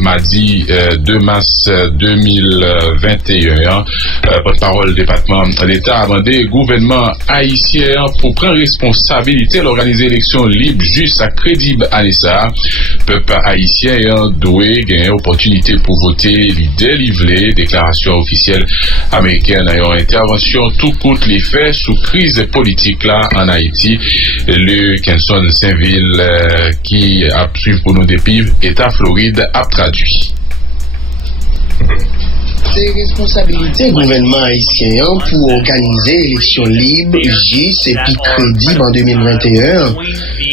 mardi 2 mars 2021. Porte-parole département d'État a demandé au gouvernement haïtien pour prendre responsabilité l'organiser élection libre, juste et crédible à l'ESA. Peuple haïtien doit gagner opportunité pour voter, l'idée livrée, déclaration officielle américaine ayant intervention tout coûte les faits sous crise politique là en Haïti. Le Kenson Saint-Ville qui a suivi pour nous des pives État Floride a traduit. C'est responsabilité gouvernement haïtien pour organiser élection libre, juste et puis crédible en 2021.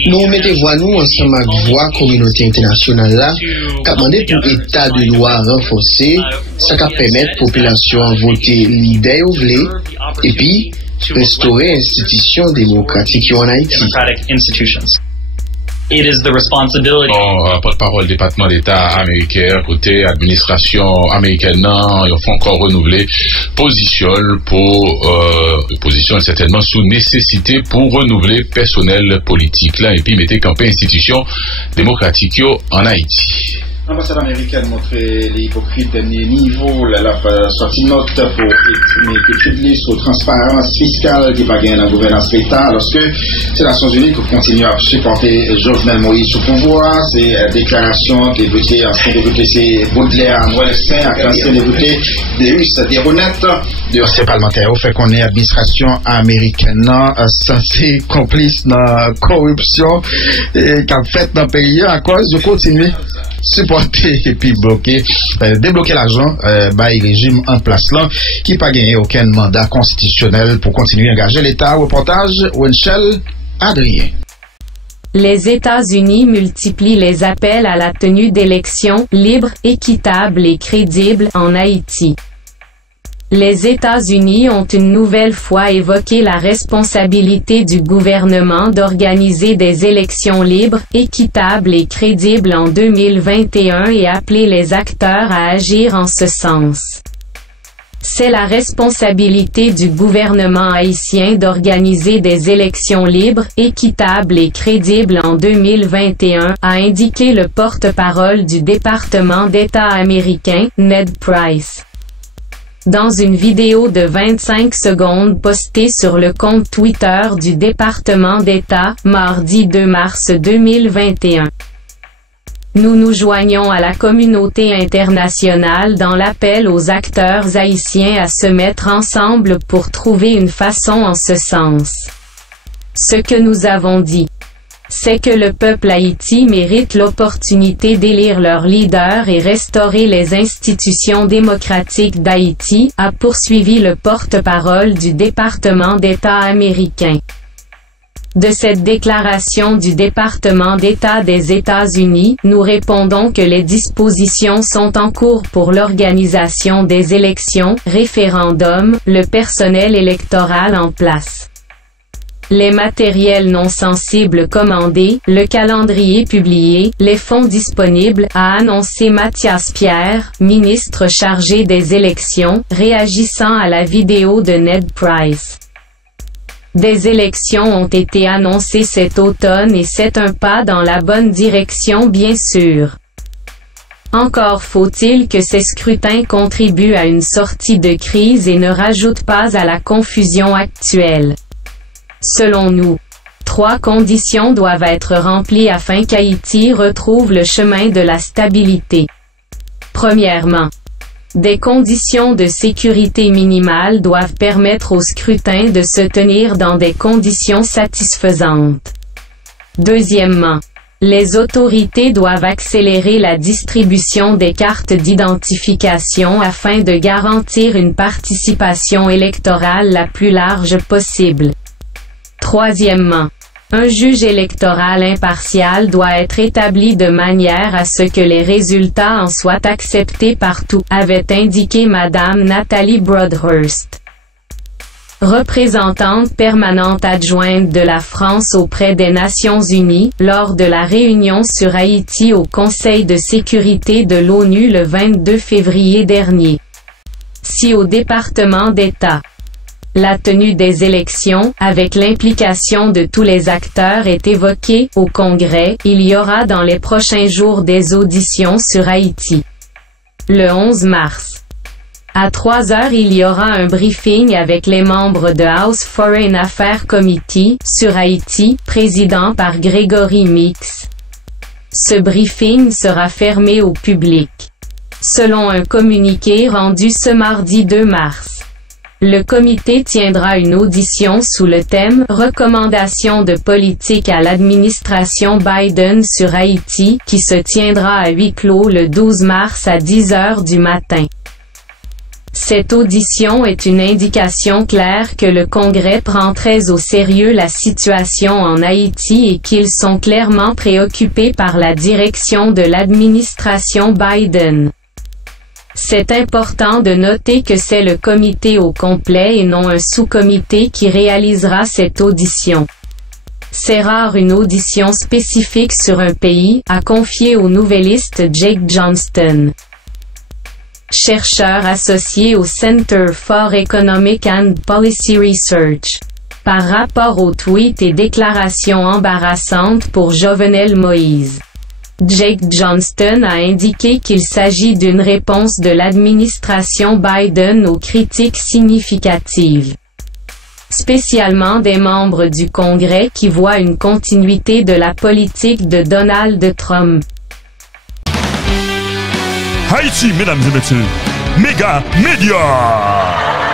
Nous mettons nous ensemble avec voix communauté internationale là, qui a demandé pour état de loi renforcé, ça va permettre la population à voter l'idée ou voulez, et puis restaurer institutions démocratiques en Haïti. It is the responsibility. Porte-parole département d'État américain, côté administration américaine, ils font encore renouveler position position certainement sous nécessité pour renouveler personnel politique là et puis mettre campé institution démocratique en Haïti. L'ambassade américaine montre l'hypocrite dernier niveau, la sortie note pour étudier sur transparence fiscale qui va gagner dans la gouvernance d'État, alors que c'est les Nations Unies qui continue à supporter Jovenel Moïse sous pouvoir, c'est déclaration député, ancien député, c'est Baudelaire, Noël Saint, ancien député, Deus, des honnêtes, de ces parlementaires, au fait qu'on est administration américaine, censée complice dans la corruption, et qu'a fait dans le pays à cause de continuer. Supporter et puis bloquer, débloquer l'argent by régime en place là, qui n'a pas gagné aucun mandat constitutionnel pour continuer à engager l'État. Reportage Wenchel Adrien. Les États-Unis multiplient les appels à la tenue d'élections libres, équitables et crédibles en Haïti. Les États-Unis ont une nouvelle fois évoqué la responsabilité du gouvernement d'organiser des élections libres, équitables et crédibles en 2021 et appelé les acteurs à agir en ce sens. C'est la responsabilité du gouvernement haïtien d'organiser des élections libres, équitables et crédibles en 2021, a indiqué le porte-parole du département d'État américain, Ned Price. Dans une vidéo de 25 secondes postée sur le compte Twitter du département d'État, mardi 2 mars 2021. Nous nous joignons à la communauté internationale dans l'appel aux acteurs haïtiens à se mettre ensemble pour trouver une façon en ce sens. Ce que nous avons dit, c'est que le peuple Haïti mérite l'opportunité d'élire leur leader et restaurer les institutions démocratiques d'Haïti, a poursuivi le porte-parole du département d'État américain. De cette déclaration du département d'État des États-Unis, nous répondons que les dispositions sont en cours pour l'organisation des élections, référendums, le personnel électoral en place. Les matériels non sensibles commandés, le calendrier publié, les fonds disponibles, a annoncé Mathias Pierre, ministre chargé des élections, réagissant à la vidéo de Ned Price. Des élections ont été annoncées cet automne et c'est un pas dans la bonne direction bien sûr. Encore faut-il que ces scrutins contribuent à une sortie de crise et ne rajoutent pas à la confusion actuelle. Selon nous, 3 conditions doivent être remplies afin qu'Haïti retrouve le chemin de la stabilité. Premièrement, des conditions de sécurité minimales doivent permettre au scrutin de se tenir dans des conditions satisfaisantes. Deuxièmement, les autorités doivent accélérer la distribution des cartes d'identification afin de garantir une participation électorale la plus large possible. Troisièmement, un juge électoral impartial doit être établi de manière à ce que les résultats en soient acceptés partout, avait indiqué Madame Nathalie Broadhurst, représentante permanente adjointe de la France auprès des Nations Unies, lors de la réunion sur Haïti au Conseil de sécurité de l'ONU le 22 février dernier. Si au département d'État, La tenue des élections, avec l'implication de tous les acteurs, est évoquée. Au Congrès, il y aura dans les prochains jours des auditions sur Haïti. Le 11 mars. À 3 heures, il y aura un briefing avec les membres de House Foreign Affairs Committee sur Haïti, président par Gregory Meeks. Ce briefing sera fermé au public. Selon un communiqué rendu ce mardi 2 mars. Le comité tiendra une audition sous le thème « Recommandations de politique à l'administration Biden sur Haïti » qui se tiendra à huis clos le 12 mars à 10 heures du matin. Cette audition est une indication claire que le Congrès prend très au sérieux la situation en Haïti et qu'ils sont clairement préoccupés par la direction de l'administration Biden. C'est important de noter que c'est le comité au complet et non un sous-comité qui réalisera cette audition. C'est rare une audition spécifique sur un pays, a confié au nouvelliste Jake Johnston. Chercheur associé au Center for Economic and Policy Research. Par rapport aux tweets et déclarations embarrassantes pour Jovenel Moïse. Jake Johnston a indiqué qu'il s'agit d'une réponse de l'administration Biden aux critiques significatives. Spécialement des membres du Congrès qui voient une continuité de la politique de Donald Trump. Haïti, mesdames et messieurs, Méga Média.